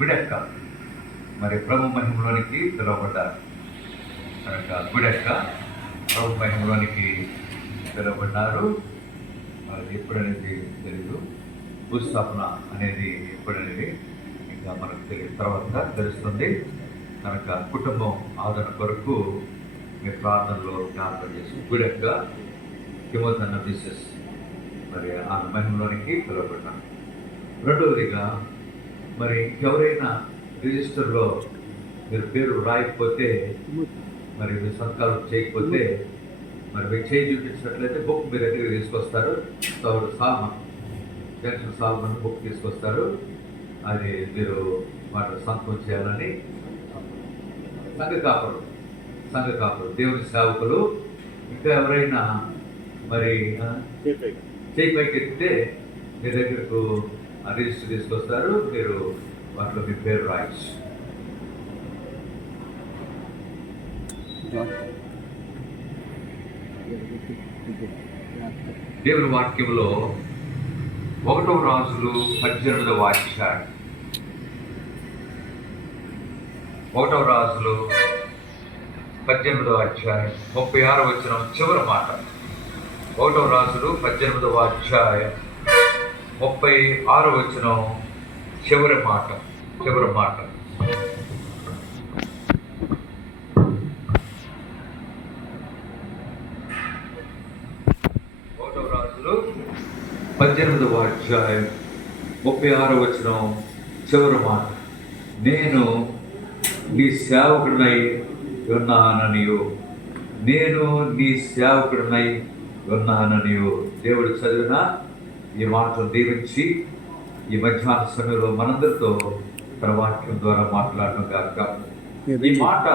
గుడెక్క మరి ప్రభు మహిమలోనికి పిలువబడ్డారు. కనుక గుడెక్క ప్రభు మహిమలోనికి పిలువబడ్డారు. అది ఎప్పుడనేది తెలీదు, భూస్థాపన అనేది ఎప్పుడనేది ఇంకా మనకు తెలియదు, తర్వాత తెలుస్తుంది. కనుక కుటుంబం ఆదరణ కొరకు మీ ప్రార్థనలో జ్ఞాపకం చేసి గుడెక్క హిమోదన్న బిసెస్ మరి ఆ మహిమలోనికి పిలువబడ్డారు. రెండవదిగా మరి ఎవరైనా రిజిస్టర్లో మీరు పేరు రాయకపోతే, మరి మీరు సంతకాలు చేయకపోతే, మరి మీరు చేయి చూపించినట్లయితే బుక్ మీ దగ్గరికి తీసుకొస్తారు. సాల్మన్ జంక్షన్ సాల్మన్ బుక్ తీసుకొస్తారు. అది మీరు వాటి సంతకం చేయాలని సంఘ కాపులు దేవుని సేవకులు ఇంకా ఎవరైనా మరి చేయి పైకి ఎత్తితే మీ దగ్గరకు రిజిస్టర్ తీసుకొస్తారు. మీరు వాటిలో మీ పేరు రాయచ్చు. దేవుని వాక్యంలో 1వ రాజులు 18వ అధ్యాయం 1వ రాజులు 18వ అధ్యాయం 36వ వచనం చివరి మాట. 1వ రాజులు 18వ అధ్యాయం 36వ వచనం చివరి మాట. 1వ రాజులు 18వ అధ్యాయం 36వ వచనం చివరి మాట. నేను నీ సేవకుడినై ఉన్నాననియు, నేను నీ సేవకుడినై ఉన్నాననియు. దేవుడు చదివిన ఈ మాటలు దీవించి ఈ మధ్యాహ్న సమయంలో మనందరితో తన వాక్యం ద్వారా మాట్లాడడం కాక. ఈ మాట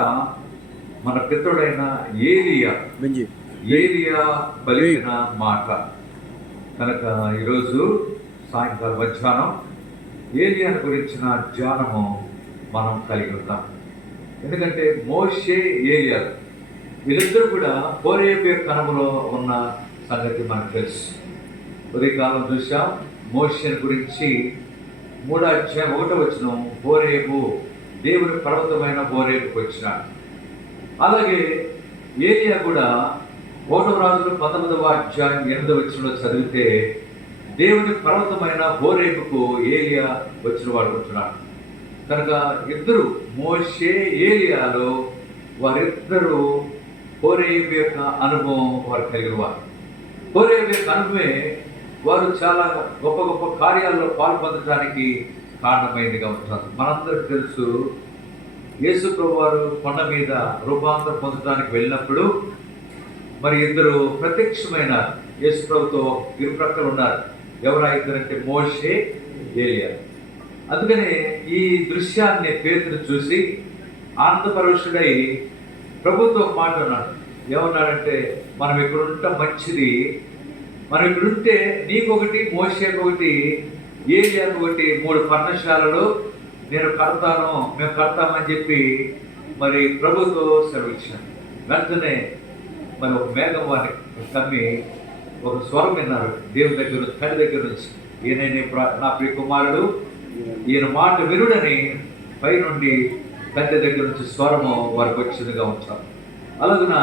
మన పితరుడైన ఏలియా పలికిన మాట. కనుక ఈరోజు సాయంకాలం మధ్యాహ్నం ఏలియాను గురించిన ధ్యానము మనం కలిగి ఉన్నాం. ఎందుకంటే మోషే, ఏలియా వీళ్ళిద్దరూ కూడా హోరేబు కణములో ఉన్న సంగతి మనకు తెలుసు. ఉదయకాలం చూసాం మోషేను గురించి 3వ అధ్యాయం 1వ వచనం, హోరేబు దేవుని పర్వతమైన హోరేబుకు వచ్చినాడు. అలాగే ఏలియా కూడా 1వ రాజులు 19వ అధ్యాయం 8వ వచనంలో చదివితే దేవుని పర్వతమైన హోరేబుకు ఏలియా వచ్చిన వాడు ఉంటున్నాడు. కనుక ఇద్దరు మోషే, ఏలియాలో వారిద్దరూ హోరేబు యొక్క అనుభవం వారు కలిగిన వారు. హోరేబు యొక్క అనుభవమే వారు చాలా గొప్ప గొప్ప కార్యాల్లో పాల్పొందడానికి కారణమైనదిగా ఉంటుంది. మనందరికీ తెలుసు, యేసు ప్రభు వారు కొండ మీద రూపాంతరం పొందడానికి వెళ్ళినప్పుడు మరి ఇద్దరు ప్రత్యక్షమైన యేసు ప్రభుతో ఇరుప్రక్కలు ఉన్నారు. ఎవరా ఇద్దరంటే మోషే, ఏలియా. అందుకనే ఈ దృశ్యాన్ని పేతురు చూసి ఆనందపరవశుడై ప్రభుతో మాట్లాడినాడు. ఏమన్నాడంటే, మనం ఇక్కడ ఉండటం మంచిది, మనం ఇక్కడ ఉంటే నీకొకటి, మోషేకి ఒకటి, ఏలియాకు ఒకటి 3 పర్ణశాలలు నేను కడతాను, మేము కడతామని చెప్పి మరి ప్రభుతో సెలవిచ్చాను. వెంటనే మరి ఒక మేఘం వారిని కమ్మి ఒక స్వరం విన్నారు దేవుని దగ్గర నుంచి, తండ్రి దగ్గర నుంచి. ఈయన నా ప్రియ కుమారుడు, ఈయన మాట వినుడని పైనుండి తండ్రి దగ్గర నుంచి స్వరము వారికి వచ్చిందిగా ఉంటాం. అలాగున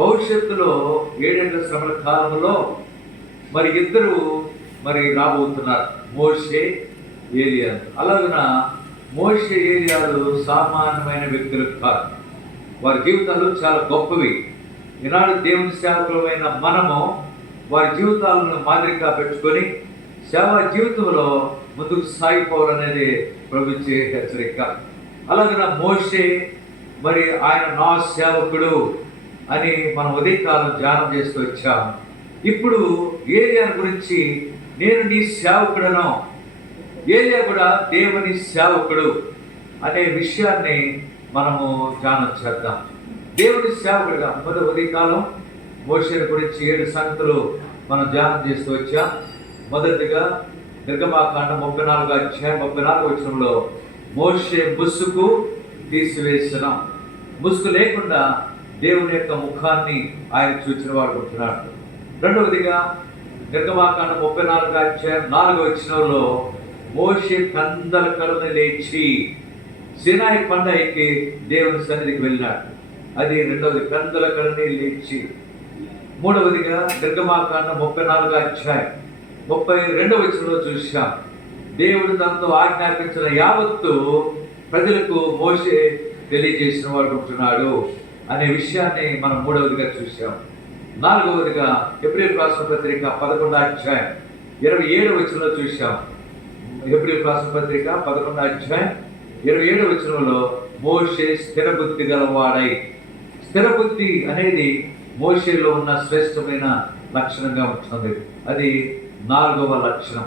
భవిష్యత్తులో 7 ఏళ్ల శ్రమల కాలంలో మరి ఇద్దరు మరి రాబోతున్నారు, మోషే, ఏలియా. అలాగున మోషే, ఏలియాలు సామాన్యమైన వ్యక్తులు కాదు. వారి జీవితాలు చాలా గొప్పవి. ఈనాడు దేవుని సేవకులమైన మనము వారి జీవితాలను మాదిరిగా పెట్టుకొని సేవా జీవితంలో ముందుకు సాగిపోవాలనేది ప్రభుత్వ హెచ్చరిక. అలాగే మోషే మరి ఆయన నా సేవకుడు అని మనం ఉదయకాలం ధ్యానం చేస్తూ వచ్చాం. ఇప్పుడు ఏలియా గురించి నేను నీ సేవకుడను, ఏలియా కూడా దేవుని సేవకుడు అనే విషయాన్ని మనము ధ్యానం చేద్దాం. దేవుని సేవకుడుగా మొదటి ఉదయకాలం మోషేని గురించి 7 సంగతులు మనం ధ్యానం చేస్తూ వచ్చాం. మొదటిగా నిర్గమాకాండం 34వ అధ్యాయం 34వ వచనంలో మోషే ముసుగు తీసివేసిన, ముసుగు లేకుండా దేవుని యొక్క ముఖాన్ని ఆయన చూచిన వాడు ఉంటున్నాడు. రెండవదిగా నిర్గమాకాండం 34వ అధ్యాయం 4వ వచనంలో మోషే కందలకలను లేచి సీనాయి కొండ ఎక్కి దేవుని సన్నిధికి వెళ్ళినాడు. అది రెండవది, కందలకలని లేచి. మూడవదిగా నిర్గమాకాండ 34వ అధ్యాయం 32వ వచనంలో చూశాం. దేవుడు తనతో ఆజ్ఞాపించిన యావత్తు ప్రజలకు మోషే తెలియజేసిన వాడు ఉంటున్నాడు అనే విషయాన్ని మనం మూడవదిగా చూశాం. నాలుగవదిగా హెబ్రీయులకు రాసిన పత్రిక 11వ అధ్యాయం 27వ వచనంలో చూశాం. హెబ్రీయులకు రాసిన పత్రిక 11వ అధ్యాయం 27వ వచనంలో మోషే స్థిరబుద్ధి గలవాడై. స్థిరబుద్ధి అనేది మోషేలో ఉన్న శ్రేష్టమైన లక్షణంగా ఉంటుంది. అది 4వ లక్షణం.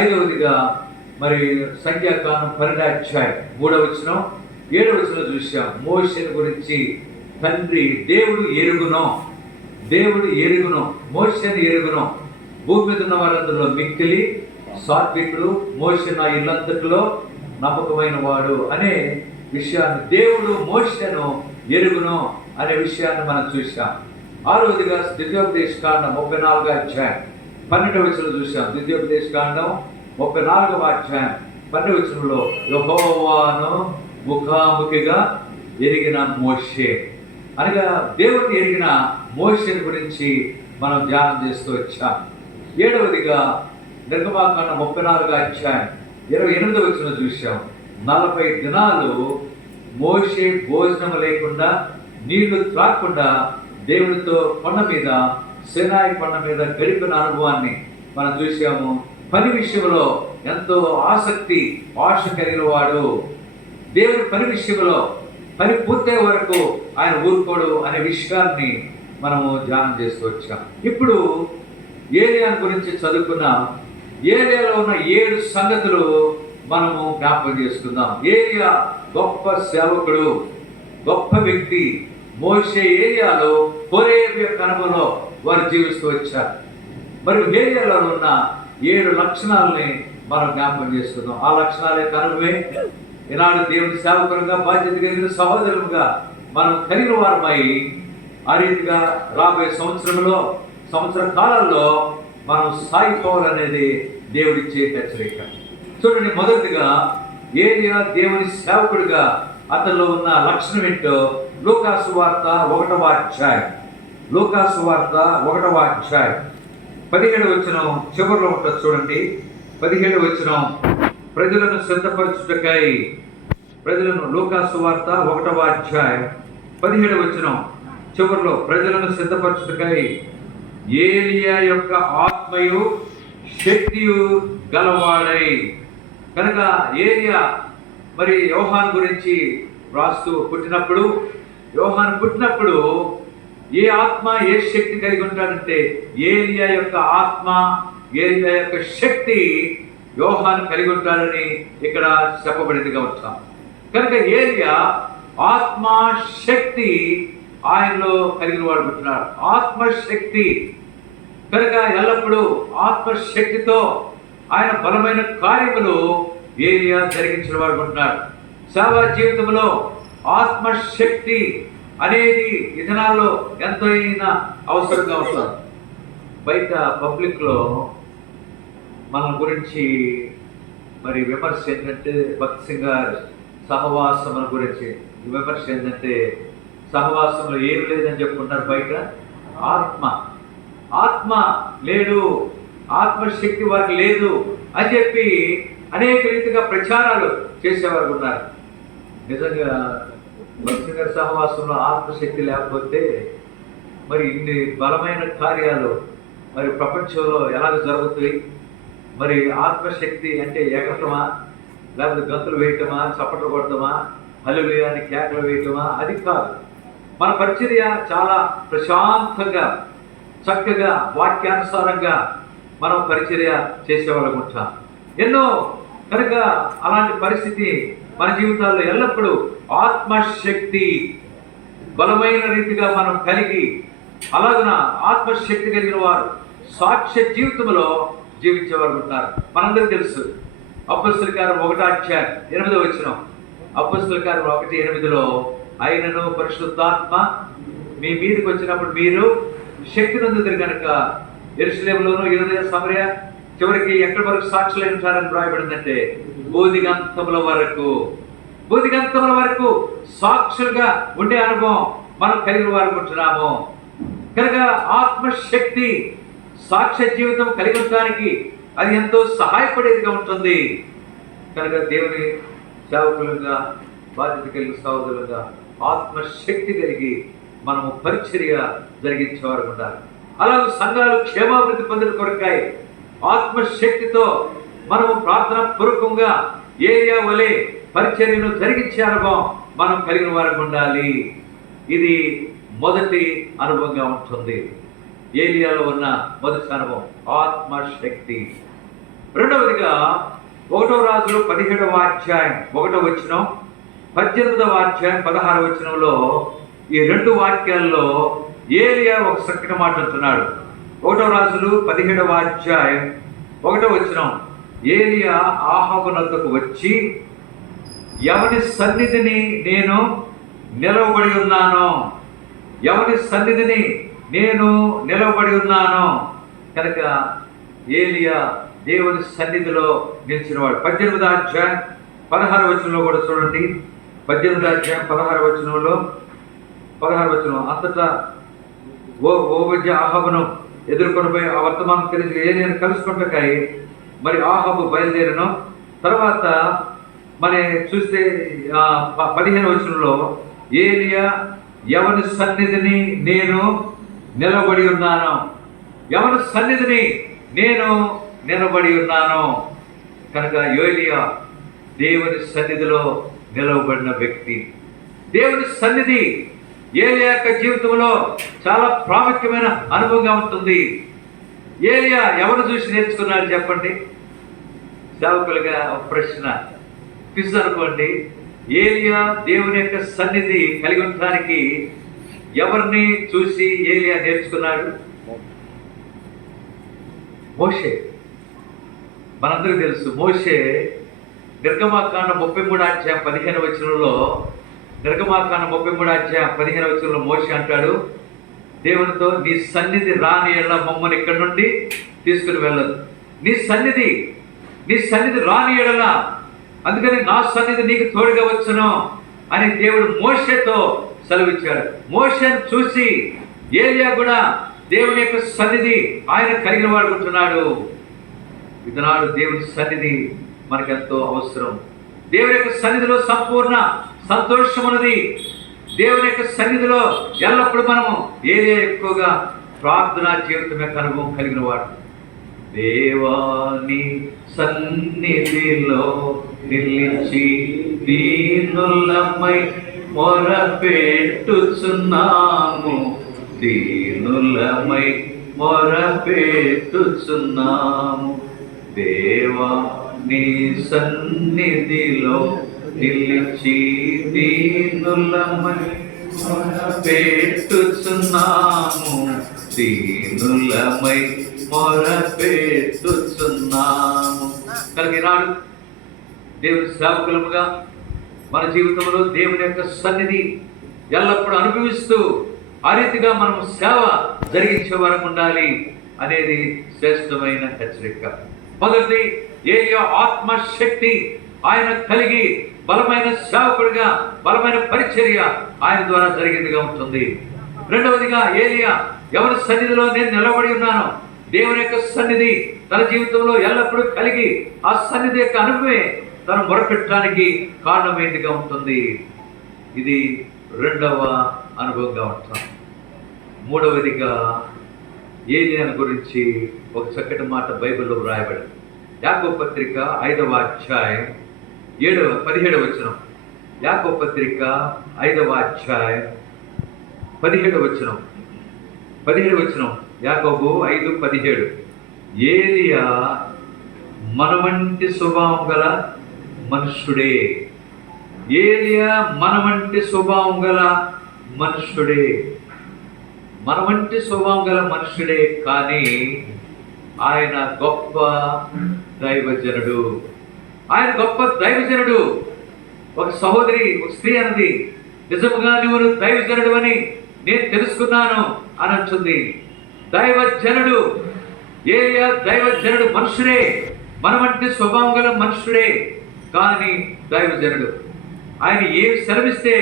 ఐదవదిగా మరి సంఖ్యాకాండం 12వ అధ్యాయం 3వ వచనం 7వ వచనం చూశాం. మోషేని గురించి తండ్రి దేవుడు ఎరుగును మోషేని ఎరుగును, భూమి మీద ఉన్న వారందరిలో మిక్కిలి సాత్వికుడు, మోషే నా ఇల్లంతటిలో నమ్మకమైన వాడు అనే విషయాన్ని, దేవుడు మోషేను ఎరుగును అనే విషయాన్ని మనం చూసాం. ఆరవదిగా ద్వితీయోపదేశకాండం 34వ అధ్యాయం 12వ వచనంలో చూసాం. ద్వితీయోపదేశకాండం 34వ అధ్యాయం 12వ వచనంలో యెహోవాను ముఖాముఖిగా ఎరిగిన మోషే అనగా దేవుడిని ఎరిగిన మోషేని గురించి మనం ధ్యానం చేస్తూ వచ్చాం. ఏడవదిగా నిర్గమాకాండం 34వ అధ్యాయం 28వ వచనం చూసాం. 40 దినాలు మోషే భోజనం లేకుండా నీళ్లు త్రాగకుండా దేవుడితో కొండ మీద, సీనాయి కొండ మీద గడిపిన అనుభవాన్ని మనం చూసాము. పని విషయంలో ఎంతో ఆశ కలిగిన వాడు. దేవుడి పని విషయంలో పని పూర్తయ్యే వరకు ఆయన ఊరుకోడు అనే విషయాన్ని మనము ధ్యానం చేస్తూ వచ్చాం. ఇప్పుడు ఏలియా గురించి చదువుకున్నాం. ఏలియాలో ఉన్న 7 సంగతులు మనము జ్ఞాపకం చేసుకుందాం. ఏలియా గొప్ప సేవకుడు, గొప్ప వ్యక్తి. మోషే ఏలియాలో హోరేబు యొక్క అనుభవంలో వారు జీవిస్తూ వచ్చారు. మరి ఏలియాలో ఉన్న 7 లక్షణాలని మనం జ్ఞాపకం చేసుకుందాం. ఆ లక్షణాల యొక్క అనుభవమే ఈనాడు దేవుని సేవకులుగా, బాధ్యత కలిగిన సహోదరులుగా మనం కలిగిన వారమై ఆ రీతిగా రాబోయే సంవత్సర కాలంలో మనం సాగిపోవాలనేది దేవుడిచ్చే హెచ్చరిక. చూడండి, మొదటిగా ఏలియా దేవుని సేవకుడిగా అతనిలో ఉన్న లక్షణం ఏంటో లూకాసు వార్త 1వ అధ్యాయం 17వ వచనం చివరిలో ఉంటుంది. చూడండి, 17వ వచనం, ప్రజలను సిద్ధపరచుటకై లూకాసు వార్త 1వ అధ్యాయం 17వ వచనం చివరిలో, ప్రజలను సిద్ధపరచుటకై ఏలియా యొక్క ఆత్మయు శక్తియు గలవాడై. కనుక ఏలియా మరి యోహాను గురించి రాస్తూ యోహాను పుట్టినప్పుడు ఏ ఆత్మ ఏ శక్తి కలిగి ఉంటాడంటే ఏలియా యొక్క ఆత్మ, ఏలియా యొక్క శక్తి యోహాను కలిగి ఉంటాడని ఇక్కడ చెప్పబడిందిగా ఉంటాం. కనుక ఏలియా ఆత్మ శక్తి ఆయనలో కలిగిన వాడు పుట్టినాడు. ఆత్మశక్తి కనుక ఎల్లప్పుడూ ఆత్మశక్తితో ఆయన బలమైన కార్యములు ఏలియా జరిగించిన వాడు ఉంటున్నాడు. సేవా జీవితంలో ఆత్మశక్తి అనేది ఈ దినాల్లో ఎంతో అవసరంగా వస్తుంది. బయట పబ్లిక్లో మన గురించి మరి విమర్శ ఏంటంటే, భక్త్ సింగ్ గారు సహవాసం గురించి విమర్శ ఏంటంటే, సహవాసంలో ఏం లేదని చెప్పుకుంటారు. బయట ఆత్మ లేడు, ఆత్మశక్తి వారికి లేదు అని చెప్పి అనేక రీతిగా ప్రచారాలు చేసేవారు ఉన్నారు. నిజంగా భక్తి గారి సహవాసంలో ఆత్మశక్తి లేకపోతే మరి ఇన్ని బలమైన కార్యాలు మరి ప్రపంచంలో ఎలాగ జరుగుతాయి? మరి ఆత్మశక్తి అంటే ఎగటమా, లేకపోతే గంతులు వేయటమా, చప్పట్లు కొడటమా, హల్లెలూయా అని కేకలు వేయటమా? అది కాదు. మన పరిచర్య చాలా ప్రశాంతంగా, చక్కగా, వాక్యానుసారంగా మనం పరిచర్య చేసేవాళ్ళం ఉంటాం. ఎన్నో కనుక అలాంటి పరిస్థితి మన జీవితాల్లో ఎల్లప్పుడూ ఆత్మశక్తి బలమైన రీతిగా మనం కలిగి, అలాగున ఆత్మశక్తి కలిగిన వారు సాక్ష్య జీవితంలో జీవించేవారు ఉంటారు. మనందరికీ తెలుసు అపొస్తలుల కార్యం 1వ అధ్యాయం 8వ వచనం. అపొస్తలుల కార్యం 1:8 ఆయనను పరిశుద్ధాత్మ మీ మీదకి వచ్చినప్పుడు మీరు శక్తి నొందుతారు కనుక యెరూషలేములోను, యూదయ, సమరయ చివరికి ఎక్కడి వరకు సాక్షులు ఉంటారని రాయబడిందంటే బోధిగంతముల వరకు, బోధిగంతముల వరకు సాక్షులుగా ఉండే అనుభవం మనం కలిగిన వారు ఉంటున్నాము. కనుక ఆత్మశక్తి సాక్ష్య జీవితం కలిగి ఉండడానికి అది ఎంతో సహాయపడేదిగా ఉంటుంది. కనుక దేవుని సేవకులుగా, బాధ్యత కలిగి సహోదరులుగా ఆత్మశక్తి కలిగి మనము పరిచర్య జరిగించేవారు ఉండాలి. అలాగే సంఘాలు క్షేమాభివృద్ధి పొందిన కొరకై ఆత్మశక్తితో మనము ప్రార్థన పూర్వకంగా ఏరియా వలె పరిచర్యను జరిగించే అనుభవం మనం కలిగిన వారు ఉండాలి. ఇది మొదటి అనుభవంగా ఉంటుంది. ఏలియాలో ఉన్న మొదటి అనుభవం ఆత్మశక్తి. రెండవదిగా 1 రాజులు 17వ అధ్యాయం 1వ వచనం, 18వ అధ్యాయం 16వ వచనంలో ఈ రెండు వాక్యాల్లో ఏలియా ఒక చక్కటి మాట అంటున్నాడు. 1 రాజులు 17వ అధ్యాయం 1వ వచనం, ఏలియా ఆహాబు నద్దకు వచ్చి, ఎవరి సన్నిధిని నేను నిలవబడి ఉన్నానో, ఎవరి సన్నిధిని నేను నిలవబడి ఉన్నానో. కనుక ఏలియా దేవుని సన్నిధిలో నిలిచినవాడు. 18వ అధ్యాయం 16వ వచనంలో కూడా చూడండి. 18వ అధ్యాయం 16వ వచనంలో 16వ వచనం, అంతటా ఓబద్య ఆహాబును ఎదుర్కొనిపోయి ఆ వర్తమానం తెలిసి ఏలియాను కలుసుకుంటకాయి మరి ఆహాబు బయలుదేరను. తర్వాత మరి చూస్తే 15వ వచనంలో ఏలియా ఎవరి సన్నిధిని నేను నిలబడి ఉన్నాను, ఎవరి సన్నిధిని నేను నిలబడి ఉన్నాను. కనుక ఏలియా దేవుని సన్నిధిలో నిలవబడిన వ్యక్తి. దేవుని సన్నిధి ఏలియా యొక్క జీవితంలో చాలా ప్రాముఖ్యమైన అనుభవంగా ఉంటుంది. ఏలియా ఎవరు చూసి నేర్చుకున్నాడు చెప్పండి? సేవకులుగా ఒక ప్రశ్న క్విజ్ అనుకోండి. ఏలియా దేవుని యొక్క సన్నిధి కలిగి ఉండడానికి ఎవరిని చూసి ఏలియా నేర్చుకున్నాడు? మోషే. మనందరికీ తెలుసు మోషే నిర్గమాకాండం 33వ అధ్యాయం 15వ వచనంలో, నిర్గమాకాండం 33వ అధ్యాయం 15వ వచనంలో మోషే అంటాడు దేవునితో, నీ సన్నిధి రాని ఎడల మమ్మల్ని ఇక్కడి నుండి తీసుకుని వెళ్ళదు. నీ సన్నిధి రాని ఎడల, అందుకని నా సన్నిధి నీకు తోడుగా వచ్చును అని దేవుడు మోషేతో సెలవిచ్చాడు. మోషేను చూసి ఏలియా కూడా దేవుని యొక్క సన్నిధి ఆయన కలిగిన వాడు ఉంటున్నాడు. ఇతనాడు దేవుని సన్నిధి మనకెంతో అవసరం. దేవుని యొక్క సన్నిధిలో సంపూర్ణ సంతోషం ఉన్నది. దేవుని యొక్క సన్నిధిలో ఎల్లప్పుడూ మనము ఏలియా ఎక్కువగా ప్రార్థనా జీవితం యొక్క అనుభవం కలిగిన వాడు. దేవాని సన్నిధిలో నిలిచి దీనులమై మొరపెట్టుచున్నాము, దీనులమై మొరపెట్టుచున్నాము. దేవా నీ సన్నిధిలో నిలిచి దీనులమై మొరపెట్టుచున్నాము, దీనులమై మొరపెట్టుచున్నాము. కలిగినాడు దేవుని సేవకులముగా మన జీవితంలో దేవుని యొక్క సన్నిధి ఎల్లప్పుడూ అనుభవిస్తూ ఆ రీతిగా మనం సేవ జరిగించే వరకు ఉండాలి అనేది శ్రేష్టమైన హెచ్చరిక. మొదటిది, ఏలియా ఆత్మశక్తి ఆయన కలిగి బలమైన సేవకుడిగా బలమైన పరిచర్య ఆయన ద్వారా జరిగిందిగా ఉంటుంది. రెండవదిగా, ఏలియా ఎవరి సన్నిధిలో నేను నిలబడి ఉన్నానో, దేవుని యొక్క సన్నిధి తన జీవితంలో ఎల్లప్పుడూ కలిగి ఆ సన్నిధి యొక్క అనుభవమే తను మొరపెట్టడానికి కారణమైనదిగా ఉంటుంది. ఇది రెండవ అనుభవంగా ఉంటుంది. మూడవదిగా, ఏలియాను గురించి ఒక చక్కటి మాట బైబిల్లో వ్రాయబడింది. యాకోబు పత్రిక 5వ అధ్యాయం 17వ వచనం. యాకోబు పత్రిక 5వ అధ్యాయం 17వ వచనం. 17వ వచనం, యాకోబు 5:17. ఏలియా మన వంటి స్వభావం గల మనుష్యుడే. ఏలియా మన వంటి స్వభావం గల మనుష్యుడే. మన వంటి స్వభావం గల మనుష్యుడే, కానీ ఆయన గొప్ప దైవజనుడు. ఆయన గొప్ప దైవజనుడు. ఒక సహోదరి, ఒక స్త్రీ అన్నది, నిజముగా నువ్వు దైవజనుడు అని నేను తెలుసుకున్నాను అని అంటుంది. దైవజనుడు ఏలియా దైవజనుడు మనుషుడే, మనమంటే స్వభావం గల మనుషుడే, కానీ దైవజనుడు. ఆయన ఏమి సెలవిస్తే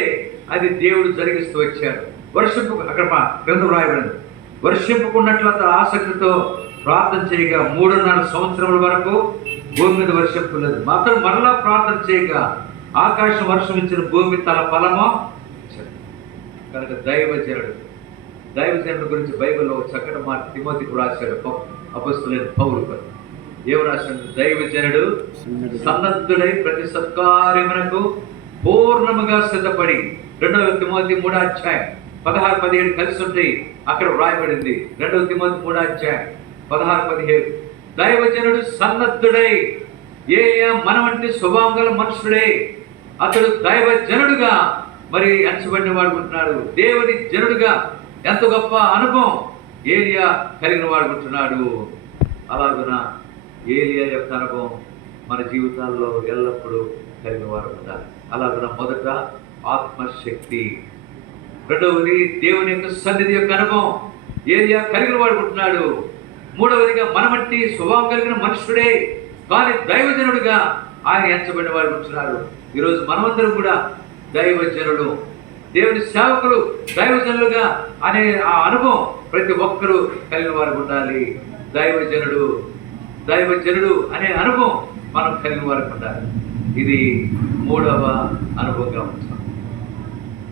అది దేవుడు జరిగిస్తూ వచ్చాడు. వర్షింపు అక్కడ గ్రంథం రాయబడింది, వర్షింపుకున్నట్లు అతను ఆసక్తితో ప్రార్థన చేయగా 3.5 సంవత్సరముల వరకు భూమి మీద వర్షింపలేదు. అతను మరలా ప్రార్థన చేయగా ఆకాశం వర్షం ఇచ్చిన భూమి తన ఫలమో ఇచ్చాడు. కనుక దైవజనుడు గురించి బైబిల్లో చక్కటి మాట తిమోతికి రాశాడు అపొస్తలుడైన పౌలు. ఏమి రాశాడు? దైవజనుడు సన్నద్ధుడై ప్రతి సత్కార్యమునకు పూర్ణముగా సిద్ధపడి. 2 తిమోతి 3:16-17 కలిసి ఉంటాయి, అక్కడ వ్రాయబడింది. 2 తిమోతి 3:16-17. దైవజనుడు సన్నద్ధుడై, మనమంటే స్వభావం గల మనుషుడే, అతడు దైవజనుడుగా మరి ఎంచబడిన వాడుకుంటున్నాడు. దేవుని జనుడుగా ఎంత గొప్ప అనుభవం ఏలియా కలిగిన వాడుకుంటున్నాడు. అలాగున ఏలియా యొక్క అనుభవం మన జీవితాల్లో ఎల్లప్పుడూ కలిగిన వారు ఉండాలి. అలాగున మొదట ఆత్మశక్తి, రెండవది దేవుని యొక్క సన్నిధి యొక్క అనుభవం ఏలియా కలిగిన వాడుకుంటున్నాడు. మూడవదిగా మనమంటే స్వభావం కలిగిన మనుషుడే, కానీ దైవజనుడుగా ఆయన ఎంచబడిన వాడుకుంటున్నాడు. ఈరోజు మనమందరం కూడా దైవజనులు, దేవుని సేవకులు, దైవజనులుగా అనే ఆ అనుభవం ప్రతి ఒక్కరూ కలిగిన వారు ఉండాలి. దైవజనుడు అనే అనుభవం మనం కలిగిన వారికి ఉండాలి. ఇది 3వ అనుభవంగా ఉంటాం.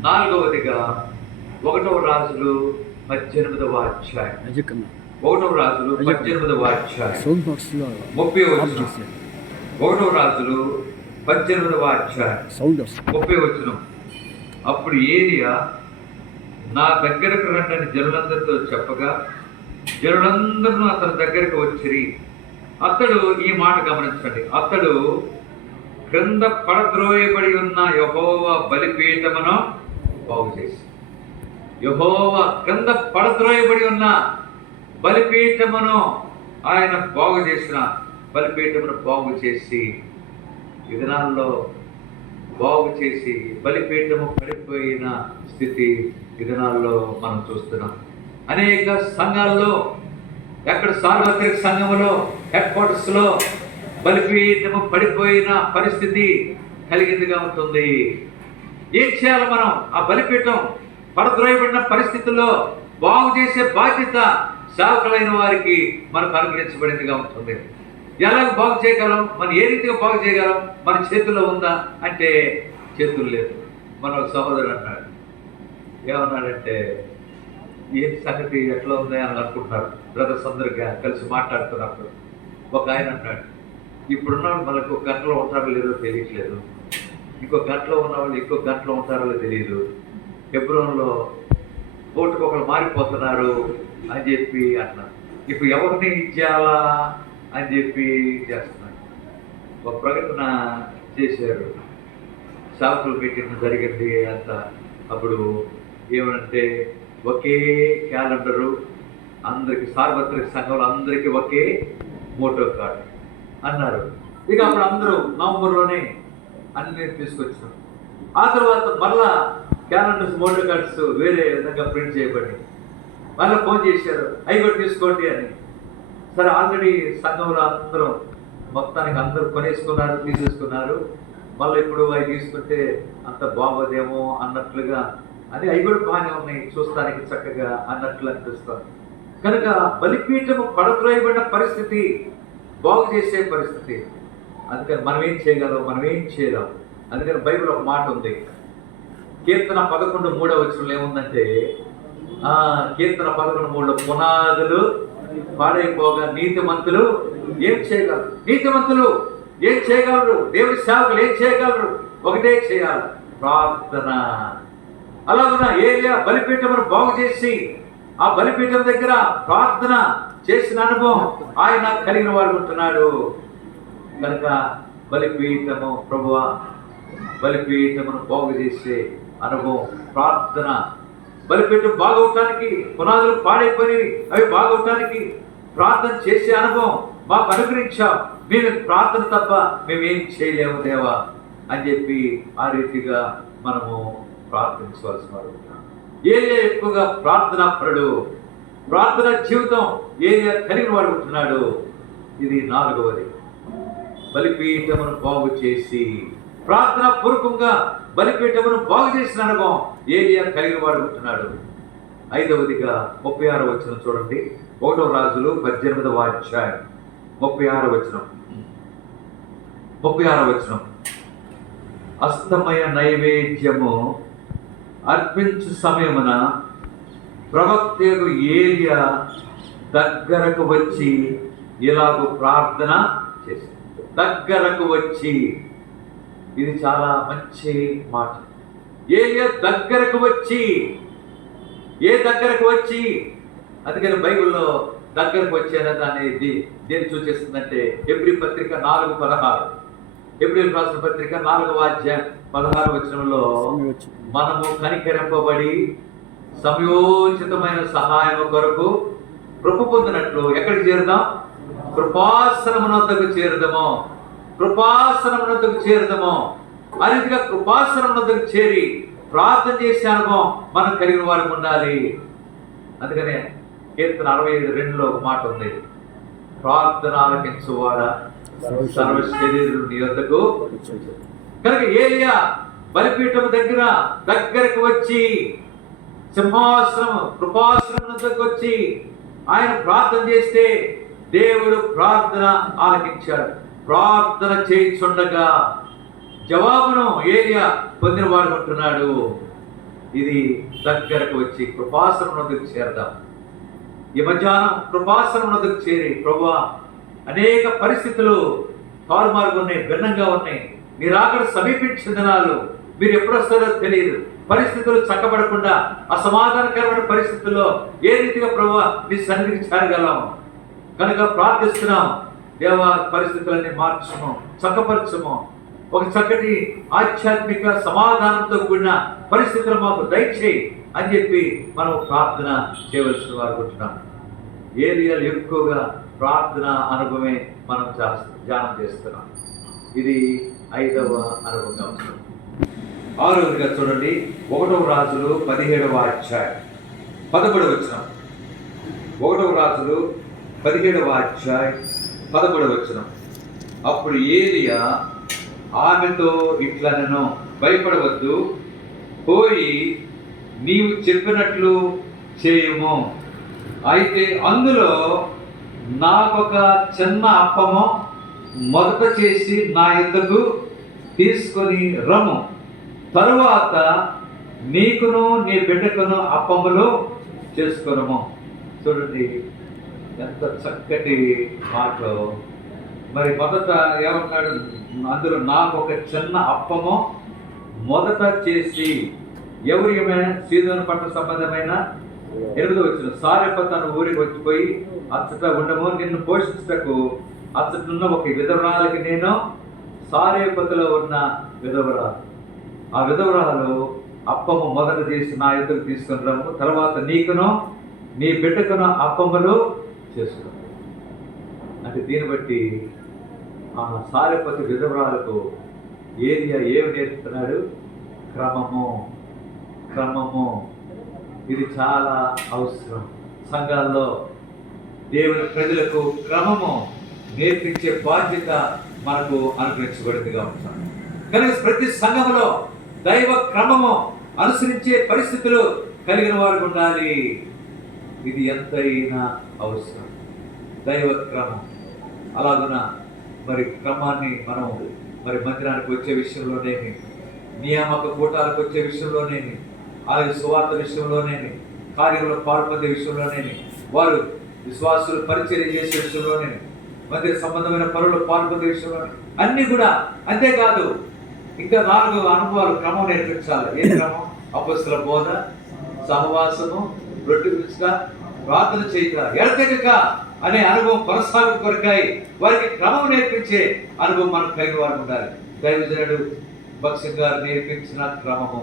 4వదిగా 1వ రాజులు 18వ అధ్యాయం. 1వ రాజులు 18వ అధ్యాయం 30వ వచనం. 1వ రాజులు 18వ అధ్యాయం 30వ వచనం. అప్పుడు ఏలియా నా దగ్గరకు రండని జనులందరితో చెప్పగా జనులందరూ అతని దగ్గరకు వచ్చిరి. అతడు ఈ మాట గమనించండి, అతడు క్రింద పడద్రోయబడి ఉన్న యెహోవా బలిపీఠమును బాగు చేసి, యెహోవా క్రింద పడద్రోయబడి ఉన్న బలిపీఠమును ఆయన బాగు చేసిన బలిపీఠమును బాగు చేసి, ఈ దినాల్లో బాగు చేసి బలిపీఠము పడిపోయిన స్థితి ఈ దినాల్లో మనం చూస్తున్నాం. అనేక సంఘాల్లో, ఎక్కడ సార్వత్రిక సంఘములో, హెడ్ క్వార్టర్స్లో బలిపీఠము పడిపోయిన పరిస్థితి కలిగిందిగా ఉంటుంది. ఏం చేయాలి మనం? ఆ బలిపీఠం పడద్రోయబడిన పరిస్థితుల్లో బాగు చేసే బాధ్యత సేవకులైన వారికి మనకు అనుగ్రహించబడిందిగా ఉంటుంది. ఎలాగ బాగు చేయగలం? మనం ఏ రీతిగా బాగు చేయగలం? మన చేతుల్లో ఉందా అంటే చేతులు లేదు. మన సహోదరుడు అన్నాడు, ఏమన్నాడంటే, ఏ సంగతి ఎట్లా ఉంది అని అనుకుంటున్నారు బ్రదర్స్ అందరూ కలిసి మాట్లాడుతున్నప్పుడు. ఒక ఆయన అన్నాడు, ఇప్పుడున్నవాళ్ళు మనకు ఒక గంటలో ఉంటారో లేదో తెలియట్లేదు, ఇంకో గంటలో ఉన్నవాళ్ళు ఇంకో గంటలో ఉంటారో తెలియదు, హెబ్రోన్లో ఒకరు మారిపోతున్నారు అని చెప్పి అన్నారు. ఇప్పుడు ఎవరిని ఇచ్చేయాలా అని చెప్పి చేస్తున్నారు. ఒక ప్రకటన చేశారు, సేవకుల మీటింగ్ జరిగింది అంత. అప్పుడు ఏమనంటే ఒకే క్యాలెండరు అందరికి, సార్వత్రిక సంఘంలో అందరికీ ఒకే మోటో కార్డు అన్నారు. ఇక అప్పుడు అందరూ నవంబర్లోనే అన్ని తీసుకొచ్చాం. ఆ తర్వాత మళ్ళా క్యాలెండర్స్, మోటో కార్డ్స్ వేరే విధంగా ప్రింట్ చేయబడి మళ్ళీ ఫోన్ చేశారు, అవి కూడా తీసుకోండి అని. సరే, ఆల్రెడీ సంఘంలో అందరూ మొత్తానికి అందరూ కొనేసుకున్నారు, తీసేసుకున్నారు. మళ్ళీ ఇప్పుడు అవి తీసుకుంటే అంత బాగోదేమో అన్నట్లుగా, అది అవి కూడా బాగానే ఉన్నాయి చూస్తానికి చక్కగా అన్నట్లు అనిపిస్తాం. కనుక బలిపీఠము పడద్రోయబడిన పరిస్థితి, బాగు చేసే పరిస్థితి. అందుకని మనం ఏం చేయగలం? మనం ఏం చేయలేం. అందుకని బైబిల్ ఒక మాట ఉంది, కీర్తన 11:3 ఏముందంటే, కీర్తన 11:3 పునాదులు పాడైపోగా నీతిమంతులు ఏం చేయగలరు? నీతిమంతులు ఏం చేయగలరు? దేవుని సేవకులు ఏం చేయగలరు? ఒకటే చేయాలి, ప్రార్థన. అలాగున ఏలియా బలిపీఠమును బాగు చేసి ఆ బలిపీఠం దగ్గర ప్రార్థన చేసిన అనుభవం ఆయన కలిగిన వాడు ఉంటున్నాడు. కనుక బలిపీఠము, ప్రభువా బలిపీఠమును బాగు చేసే అనుభవం, ప్రార్థన. బలిపీఠం బాగవటానికి, పునాదులు పాడైపోయినవి అవి బాగవటానికి ప్రార్థన చేసే అనుభవం మాకు అనుగ్రహించావు. మేము ప్రార్థన తప్ప మేమేం చేయలేము దేవా అని చెప్పి ఆ రీతిగా మనము ప్రార్థించవలసిన వారు. ఏలియా ఎక్కువగా ప్రార్థనా పరుడు. ప్రార్థన జీవితం ఏరియా కలిగిన వాడు ఉంటున్నాడు. ఇది 4వది. బలిపీఠమును బాగు చేసి, ప్రార్థన పూర్వకంగా బలిపీఠమును బాగు చేసిన అనుభవం ఏరియా కలిగిన వాడు ఉంటున్నాడు. 5వదిగా 36వ వచనం చూడండి. 1 రాజులు 18వ అధ్యాయం 36వ వచనం. అస్తమయ నైవేద్యము అర్పించు సమయమున ప్రవక్తకు ఏలియా దగ్గరకు వచ్చి ఇలాగ ప్రార్థన చేశాడు. దగ్గరకు వచ్చి, ఇది చాలా మంచి మాట. ఏలియా దగ్గరకు వచ్చి, ఏ దగ్గరకు వచ్చి, అందుకని బైబిల్లో దగ్గరకు వచ్చేది అనేది దేని సూచిస్తుందంటే ఎబ్రీ పత్రిక 4:16. ఎబ్రీలు రాసిన పత్రిక 4వ అధ్యాయం 16వ వచనంలో మనము కనికరింపబడి సమయోచితమైన సహాయం కొరకు కృప పొందినట్లు ఎక్కడికి చేరుదాం? కృపాసనమునొద్దకు చేరుదాము. కృపాసనమునొద్దకు చేరుదాము. ఆ రీతిగా కృపాసనమునొద్దకు చేరి ప్రార్థన చేసే అనుభవం మనం కలిగిన వారికి ఉండాలి. అందుకనే కీర్తన 65:2లో ఒక మాట ఉంది, ప్రార్థన ఆలకించువాడా సర్వ శరీరులు నీ వద్దకు. కనుక ఏలియా బలిపీఠం దగ్గరకు వచ్చి, సింహాసనం కృపాసనం వద్దకు వచ్చి ఆయన ప్రార్థన చేస్తే దేవుడు ప్రార్థన ఆలకించాడు. ప్రార్థన చేయించుండగా జవాబును ఏలియా పొందినవాడు ఉంటున్నాడు. ఇది దగ్గరకు వచ్చి కృపాసనం వద్దకు చేరదాం. ఈ మధ్యాహ్నం కృపాసనం వద్దకు చేరి, ప్రభువా అనేక పరిస్థితులు తారుమారుగా ఉన్నాయి, భిన్నంగా ఉన్నాయి, మీరు అక్కడ సమీపించిన దినాలు, మీరు ఎప్పుడు వస్తారో తెలియదు, పరిస్థితులు చక్కబడకుండా అసమాధానకరమైన పరిస్థితుల్లో ఏ రీతిగా ప్రభువా నీ సన్నిధికి చేరగలం. కనుక ప్రార్థిస్తున్నాం, దేవా పరిస్థితులన్నీ మార్చము, చక్కపరచము, ఒక చక్కటి ఆధ్యాత్మిక సమాధానంతో కూడిన పరిస్థితులు మాకు దయచేయి అని చెప్పి మనం ప్రార్థన చేయవలసిన వారు ఉంటున్నాం. ఏరియాలు ఎక్కువగా ప్రార్థన అనుభవమే మనం ధ్యానం చేస్తున్నాం. ఇది 5వ అనుభవంగా ఉంటుంది. 6వదిగా చూడండి. 1 రాజులు 17వ అధ్యాయం 13వ వచనం. 1 రాజులు 17వ అధ్యాయం 13వ వచనం. అప్పుడు ఏలియా ఆమెతో ఇట్లనెను, భయపడవద్దు, పోయి నీవు చెప్పినట్లు చేయము. అయితే అందులో నాకొక చిన్న అప్పము మొదట చేసి నా యొద్దకు తీసుకొని రమ్ము, తరువాత నీకును నీ బిడ్డకును అప్పములు చేసుకునము. చూడండి ఎంత చక్కటి మాట. మరి మొదట ఏమన్నాడు? అందులో నాకు ఒక చిన్న అప్పము మొదట చేసి, ఎవరు ఏమైనా సీదోను పట్టణ సంబంధమైన 8వ వచనం, సారెప తన ఊరికి వచ్చిపోయి అచ్చట ఉండము, నిన్ను పోషించుటకు అచ్చటున్న ఒక విధవరాలకి నేను సారేపతిలో ఉన్న విధవరాలు, ఆ విధవరాలు అప్పము మొదట చేసి నా ఎదురు తీసుకుని రమ్ము, తర్వాత నీకును నీ బిడ్డకును అప్పములు చేసుకున్నాను. అంటే దీన్ని బట్టి ఆ సారేపతి విధవరాలకు ఏరియా ఏమి నేర్పుతున్నాడు? క్రమము. ఇది చాలా అవసరం. సంఘాల్లో దేవుని ప్రజలకు క్రమము నేర్పించే బాధ్యత మనకు అనుగ్రహించబడిందిగా ఉంటాం. కనుక ప్రతి సంఘంలో దైవ క్రమము అనుసరించే పరిస్థితులు కలిగిన వారు ఉండాలి. ఇది ఎంతైనా అవసరం, దైవ క్రమం. అలాగున మరి క్రమాన్ని మనం మరి మందిరానికి వచ్చే విషయంలోనేమి, నియామక కూటాలకు వచ్చే విషయంలోనేమి, అలాగే సువార్త విషయంలోనేమి, కార్యంలో పాల్పొందే విషయంలోనేమి, వారు విశ్వాసులు పరిచర్య చేసే విషయంలోనేమి, మందిర సంబంధమైన పనులు పాల్పొందే విషయంలోనే అన్నీ కూడా. అంతేకాదు ఇంకా 4 అనుభవాలు క్రమం నేర్పించాలి. ఏ క్రమం? అపొస్తలుల బోధ, సహవాసము, రొట్టె విరుచుట, ప్రార్థన చేయుట, ఎడతెగక అనే అనుభవం కొనసాగు కొరకాయి వారికి క్రమం నేర్పించే అనుభవం మనం కలిగిన వారు ఉండాలి. దైవజనుడు భక్సింగ్ గారు నేర్పించిన క్రమము,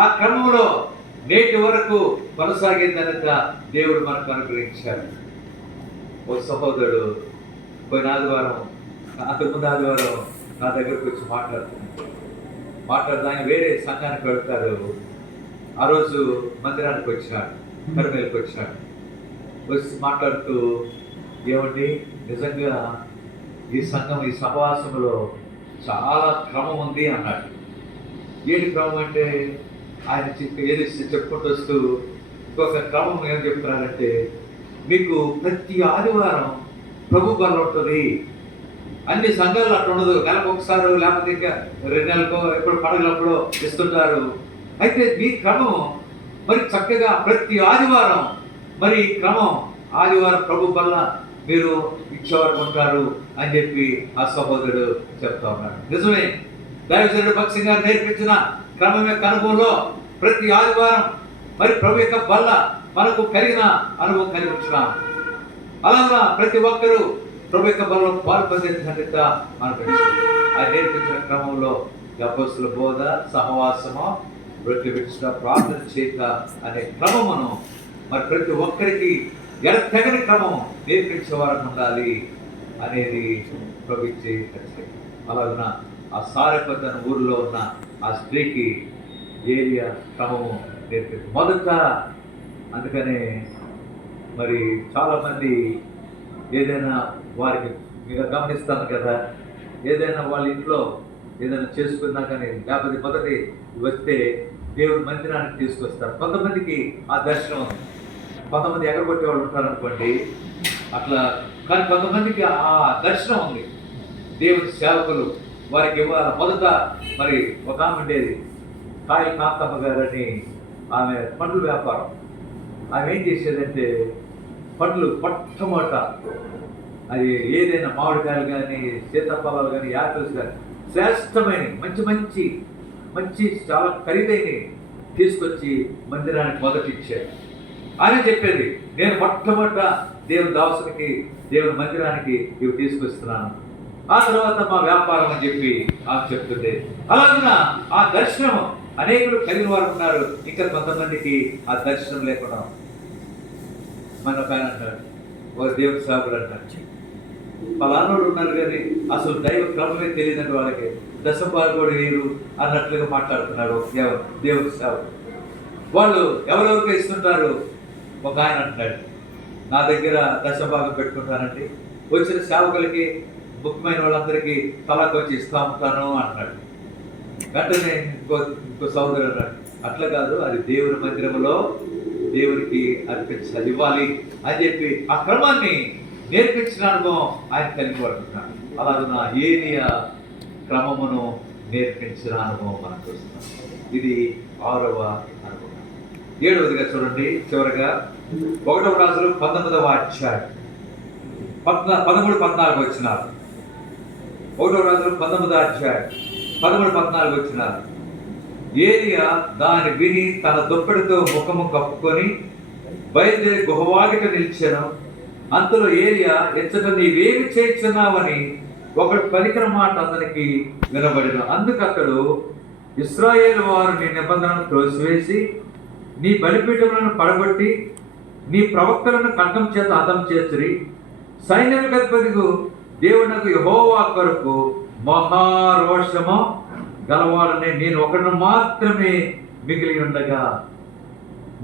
ఆ క్రమంలో నేటి వరకు కొనసాగేదనక దేవుడు మనకు అనుగ్రహించాడు. ఓ సహోదరుడు పోయిన ఆదివారం, అంతకుముందు ఆదివారం నా దగ్గరకు వచ్చి మాట్లాడుతూ ఆయన వేరే సంఘానికి వెళ్తారు. ఆ రోజు మందిరానికి వచ్చినాడు, కరిమేలకు వచ్చినాడు. వచ్చి మాట్లాడుతూ, ఏమండి నిజంగా ఈ సంఘం ఈ సహవాసంలో చాలా క్రమం ఉంది అన్నాడు. ఏంటి క్రమం అంటే ఆయన ఏది చెప్పుకుంటూ వస్తూ ఇంకొక క్రమం ఏం చెప్తున్నారంటే, మీకు ప్రతి ఆదివారం ప్రభు బల్ల ఉంటుంది. అన్ని సంఘాలు అట్లా ఉండదు, నెలకు ఒకసారి లేకపోతే ఇంకా 2 నెలలకో ఎప్పుడు పండుగలప్పుడు ఇస్తుంటారు. అయితే మీ క్రమం మరి చక్కగా ప్రతి ఆదివారం మరి క్రమం ఆదివారం ప్రభు బల్ల మీరు ఇచ్చేవారు ఉంటారు అని చెప్పి ఆ సహోదరుడు చెప్తా ఉన్నాడు. నిజమే, దైవజనుడు భక్సింగ్ గారు నేర్పించిన క్రమం యొక్క అనుభవంలో ప్రతి ఆదివారం మరి ప్రభు యొక్క బల్ల మనకు కలిగిన అనుభవం కలిగి ఉంటున్నాం. అలాగా ప్రతి ఒక్కరూ ప్రభు యొక్క బలలో పాల్పొందేట మనకు ఆయన నేర్పించిన క్రమంలో అపోస్తలుల బోధ, సహవాసము, రొట్టె విడిచిన, ప్రార్థన చేత అనే క్రమమును మరి ప్రతి ఒక్కరికి ఎడతెగని క్రమం నేర్పించేవారు ఉండాలి అనేది ప్రభు ఇచ్చే ఖచ్చితంగా. అలాగున ఆ సారెపత్ అనే ఊరిలో ఉన్న ఆ స్త్రీకి ఏలియా క్రమము నేర్పించి మొదట. అందుకనే మరి చాలామంది ఏదైనా వారికి మీరు గమనిస్తాను కదా, ఏదైనా వాళ్ళ ఇంట్లో ఏదైనా చేసుకున్నా కానీ లేకపోతే మొదటి వస్తే దేవుని మందిరానికి తీసుకొస్తారు. కొంతమందికి ఆ దర్శనం ఉంది, కొంతమంది ఎగరగొట్టే వాళ్ళు ఉంటారు అనుకోండి అట్లా. కానీ కొంతమందికి ఆ దర్శనం ఉంది. దేవుని సేవకులు వారికి ఇవ్వాల. మొదట మరి ఒక ఆమె ఉండేది, కాయల కాంతమ్మ గారు అని, ఆమె పండ్ల వ్యాపారం. ఆమె ఏం చేసేదంటే పండ్లు మొట్టమొదట అది ఏదైనా మామిడికాయలు కానీ, సీతాఫలాలు కానీ, యాపిల్స్ కానీ శ్రేష్టమైన మంచి మంచి మంచి చాలా ఖరీదైనవి తీసుకొచ్చి మందిరానికి మొదటి ఇచ్చాడు. ఆమె చెప్పేది, నేను మొట్టమొదట దేవుని దాసునికి దేవుని మందిరానికి ఇవి తీసుకొస్తున్నాను, ఆ తర్వాత మా వ్యాపారం అని చెప్పి ఆమె చెప్తుంది. అలాగే ఆ దర్శనం అనేకులు కలిగిన వారు ఉన్నారు. ఇంకా కొంతమందికి ఆ దర్శనం లేకుండా మన పైన అంటారు, ఒక దేవుని సేవకుడు అంటారు, పలానోడు ఉన్నారు కానీ అసలు దైవ క్రమమే తెలియదంటే వాళ్ళకి దశంపాలు కూడా వేరు అన్నట్లుగా మాట్లాడుతున్నారు దేవుని సేవకుడు. వాళ్ళు ఎవరెవరికో ఇస్తుంటారు. ఒక ఆయన అంటున్నాడు, నా దగ్గర దశభాగం పెట్టుకుంటానండి, వచ్చిన సేవకులకి ముఖ్యమైన వాళ్ళందరికీ తలాకు వచ్చి ఇస్తా ఉంటాను అంటున్నాడు. వెంటనే ఇంకో సోదరుడు అన్నాడు, అట్లా కాదు, అది దేవుని మందిరంలో దేవునికి అర్పించాలి, ఇవ్వాలి అని చెప్పి ఆ క్రమాన్ని నేర్పించిన అనుభవం ఆయన కలిగి పడుతున్నాడు. అలాగే ఏలియా క్రమమును నేర్పించిన అనుభవం మనకు వస్తున్నాం. ఇది 6వ అనుభవం. 7వదిగా చూడండి, చివరగా 1వ రాజులు 19వ అధ్యాయం 13-14 వచ్చినారు. 1వ రాజులు 19వ అధ్యాయం 13-14 వచ్చినారు. ఏలియా దాన్ని విని తన దుప్పటితో ముఖము కప్పుకొని బయలుదేరి గుహవాగిట నిలిచాను. అంతలో ఏలియా ఎచ్చట నీవేమి చేయించున్నావని ఒకడు పలికిన మాట అతనికి వినబడిన. అందుకు అతడు, ఇశ్రాయేలు వారు నీ నిబంధనను త్రోసివేసి నీ బలిపీఠములను పడగొట్టి నీ ప్రవక్తలను కంఠం చేత హతం చేసిరి. సైన్యములకు అధిపతికు దేవునకు యెహోవా కొరకు మహారోషము గలవాడనే నేను ఒకడు మాత్రమే మిగిలి ఉండగా,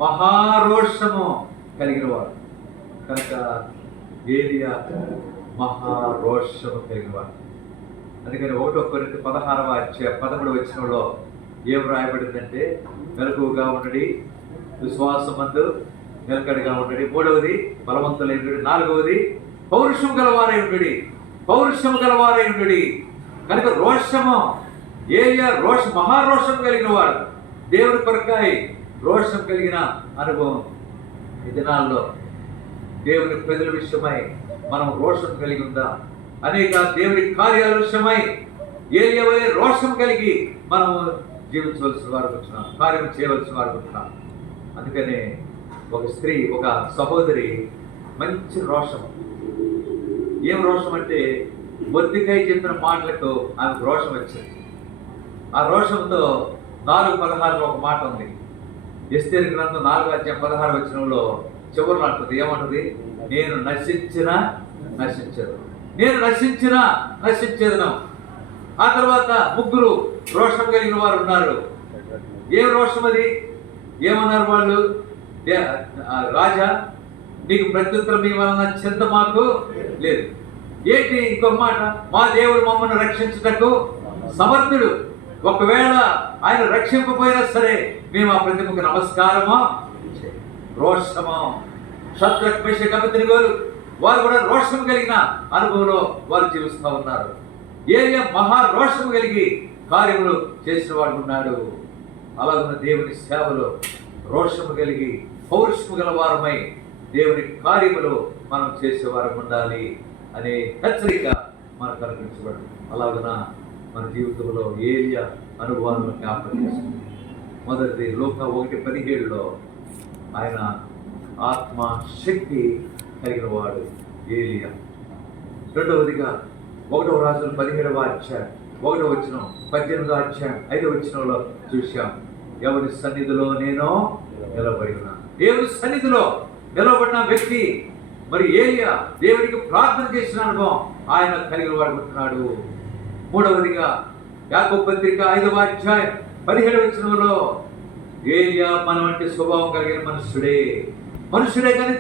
మహారోషము కలిగిన వాడు కనుక ఏలియా మహారోషము కలిగిన వాడు. అందుకని 1 కొరింథీ 16వ అధ్యాయం 13వ వచనంలో ఏం రాయబడిందంటే, మెలకువగా ఉండడి, విశ్వాసమందు నిలకడగా ఉండడి, 3వది బలవంతులై ఉండడి, 4వది పౌరుషం గలవారై ఉండడి, పౌరుషం గలవారై ఉండడి. కనుక రోషము, ఏలియా మహారోషం కలిగిన వాడు, దేవుని కొరకాయి రోషం కలిగిన అనుభవం. ఈ దినాల్లో దేవుని ప్రజల విషయమై మనం రోషం కలిగి ఉందాం. అనేక దేవుని కార్యాల విషయమై ఏలియా వలె రోషం కలిగి మనం జీవించవలసిన వారు ఉంటున్నాం, కార్యం చేయవలసిన వారు ఉంటున్నాం. అందుకనే ఒక స్త్రీ, ఒక సహోదరి మంచి రోషం. ఏం రోషం అంటే, మొర్దెకై చెప్పిన మాటలకు ఆమెకు రోషం వచ్చింది. ఆ రోషంతో 4:16 ఒక మాట ఉంది. ఎస్తేరు గ్రంథం 4వ అధ్యాయం 16వ వచనంలో చివరిలో అంటుంది, ఏమంటుంది, నేను నశించను, నేను నశించేదను. ఆ తర్వాత 3 రోషం కలిగిన వారు ఉన్నారు. ఏం రోషం అది? ఏమన్నారు వాళ్ళు? రాజా, నీకు ప్రత్యుత్తరం ఇవ్వాలన్న చింత మాకు లేదు. ఏంటి ఇంకొక మాట, మా దేవుడు మమ్మల్ని రక్షించుటకు సమర్థుడు. ఒకవేళ ఆయన రక్షింపపోయినా సరే మేము ఆ ప్రతిమకు నమస్కారమా రోషమా. శద్రక్ మేషక్ అబేద్నెగోలు వారు కూడా రోషం కలిగిన అనుభవంలో వారు జీవిస్తూ ఉన్నారు. ఏలియా మహా రోషము కలిగి కార్యములు చేసిన వాడు ఉన్నాడు. అలాగున్న దేవుని సేవలో రోషము కలిగి పౌరుషము గల వారమై దేవుని కార్యములు మనం చేసేవారం ఉండాలి అనే హెచ్చరిక మనకు కనిపించబడింది. అలాగున మన జీవితంలో ఏలియా అనుభవాలను జ్ఞాపకం చేస్తుంది. మొదటిది లోక 1:17 ఆయన ఆత్మ శక్తి కలిగిన వాడు ఏలియా. రెండవదిగా 1 రాజులు 17వ అధ్యాయం 1వ వచనం 18వ అధ్యాయం 5వ వచనంలో చూశాం. ఎవరి సన్నిధిలో నేను నిలబడి ఉన్నాను. దేవుని సన్నిధిలో నిలబడిన వ్యక్తి మరి ఏలియా దేవునికి ప్రార్థన చేసిన అనుభవం ఆయన కలిగిన వాడుకుంటున్నాడు. మూడవదిగా యాకోబు పత్రిక 5వ అధ్యాయం 17వ వచనంలో ఏలియా మన వంటి స్వభావం కలిగిన మనుషుడే కానీ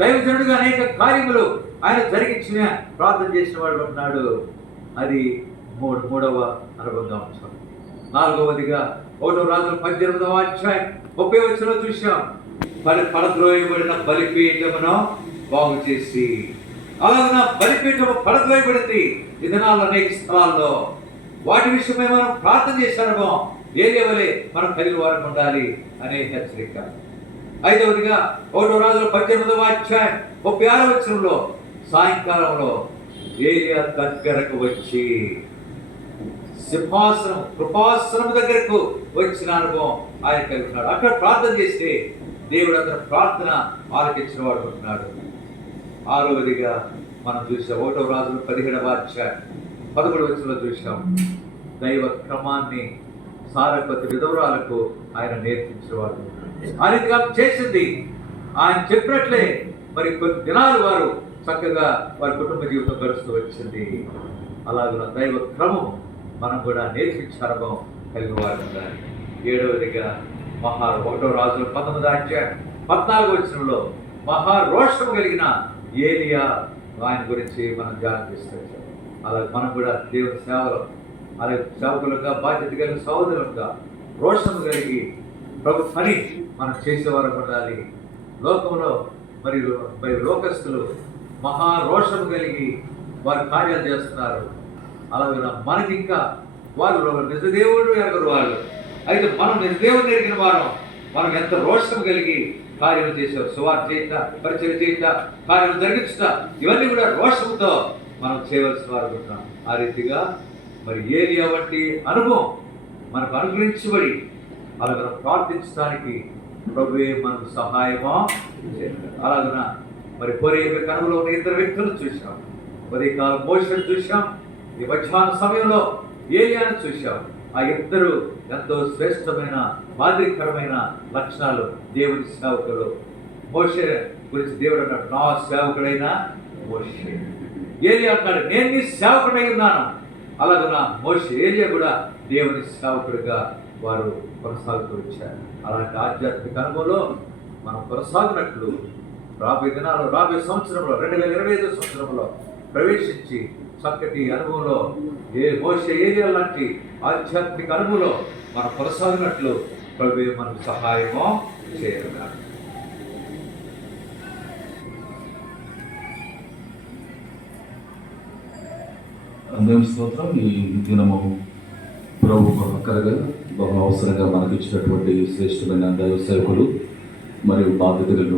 దైవజనుడుగా అనేక కార్యములు ఆయన జరిగించిన ప్రార్థన చేసిన వాడు ఉన్నాడు. అది మూడవ అనుభవంగా ఉంచాం. నాలుగవదిగా 1 రాజుల 18వ అధ్యాయం 30వ వచనంలో చూశాం. పడద్రోయబడిన బలిపీఠమును బాగు చేసి, అలాగే బలిపీఠము పడద్రోయబడింది ఈ దినాల్లో అనేక స్థలాల్లో. వాటి విషయమై మనం ప్రార్థన చేశామో ఏలియా వలె మనం కలిగిన వారికి ఉండాలి అనే హెచ్చరిక. ఐదవదిగా 1 రాజుల 18వ అధ్యాయం 36వ వచనంలో సాయంకాలంలో ఏలియా దగ్గరకు వచ్చి కృపాసనం దగ్గరకు వచ్చిన అనుభవం ఆయన కలిగి ఉన్నాడు. అక్కడ ప్రార్థన చేస్తే దేవుడు అతని ప్రార్థన ఆలకించిన వాడు ఉంటున్నాడు. ఆరవదిగా మనం చూసాం 1 రాజుల 17వ అధ్యాయం 11వ వచనంలో చూసాం. దైవ క్రమాన్ని సారపతి విధవరాలకు ఆయన నేర్పించేవాడు. ఆ రీతిగా చేసింది ఆయన చెప్పినట్లే మరి కొన్ని దినాలు వారు చక్కగా వారి కుటుంబ జీవితం గడుస్తూ వచ్చింది. అలాగే దైవ క్రమం మనం కూడా నేర్పించే అనుభవం కలిగిన వారు ఉండాలి. 7వదిగా 1 రాజుల 19వ అధ్యాయం 14వ వచనంలో మహారోషం కలిగిన ఏలియా ఆయన గురించి మనం ధ్యానం చేస్తాం. అలాగే మనం కూడా దేవుని సేవలో అలాగే సేవకులుగా బాధ్యత కలిగిన సహోదరులుగా రోషము కలిగి ప్రభు పని మనం చేసేవారు ఉండాలి. లోకంలో మరి లోకస్తులు మహారోషము కలిగి వారి కార్యాలు చేస్తున్నారు. అలాగే మనకి ఇంకా వాళ్ళు నిజదేవుడు ఎరగరు వాళ్ళు. అయితే మనం నిజదేవుడు ఎరిగిన వారం మనం ఎంత రోషం కలిగి కార్యాలు చేసావు. సువార్త చేయుట, పరిచయం చేయుట, కార్యాలు జరిగించుట, ఇవన్నీ కూడా రోషంతో మనం చేయవలసిన వారు ఉంటున్నాం. ఆ రీతిగా మరి ఏలియా వంటి అనుభవం మనకు అనుగ్రహించబడి అలాగ ప్రార్థించడానికి ప్రభువే మనకు సహాయమా. అలాగన మరి పొరేబే కనుమలో ఉన్న 2 వ్యక్తులను చూశాం. ఉదయకాలం మోషేను చూశాం. ఈ మధ్యాహ్న సమయంలో ఏలియాను చూశాం. ఆ 2 ఎంతో శ్రేష్టమైన మాదిరికరమైన లక్షణాలు దేవుని సేవకులు. మోషే గురించి దేవుడు అన్నాడు, నా సేవకుడైన మోషే. ఏలియా అంటాడు, నేను నీ సేవకుడై ఉన్నాను. అలాగే మోషే ఏలియా కూడా దేవుని సేవకుడిగా వారు కొనసాగుతూ వచ్చారు. అలాంటి ఆధ్యాత్మిక అనుభవంలో మనం కొనసాగినట్లు రాబోయే దినాల్లో రాబోయే సంవత్సరంలో 2025 సంవత్సరంలో ప్రవేశించి చక్కటి అనుభవంలో మోషే ఏలియా లాంటి ఆధ్యాత్మిక అనుభవంలో మనం కొనసాగినట్లు ప్రభువే మనకు సహాయమో చేయగలరు. అందరం స్తోత్రం. ఈ దినము ప్రభు అక్కరగా బహు అవసరంగా మనకి ఇచ్చినటువంటి శ్రేష్టమైన దైవ సేవకులు మరియు బాధ్యతలు